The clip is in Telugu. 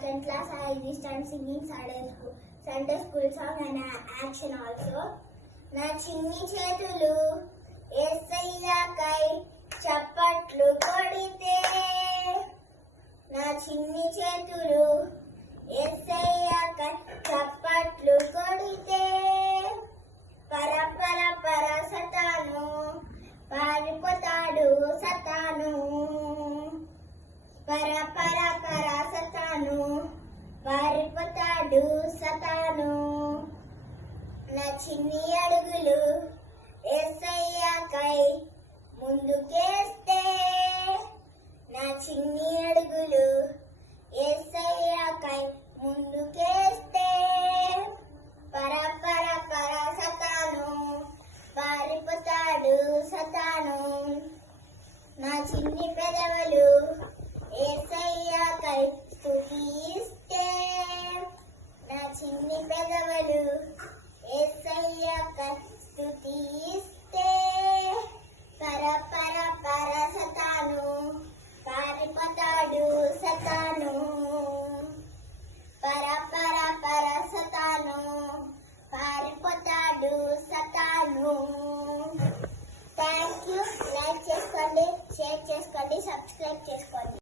second class. I will start singing Sunday school song and action also. నా చిన్ని చేతులు యేసయ్యకై చప్పట్లు కొడితే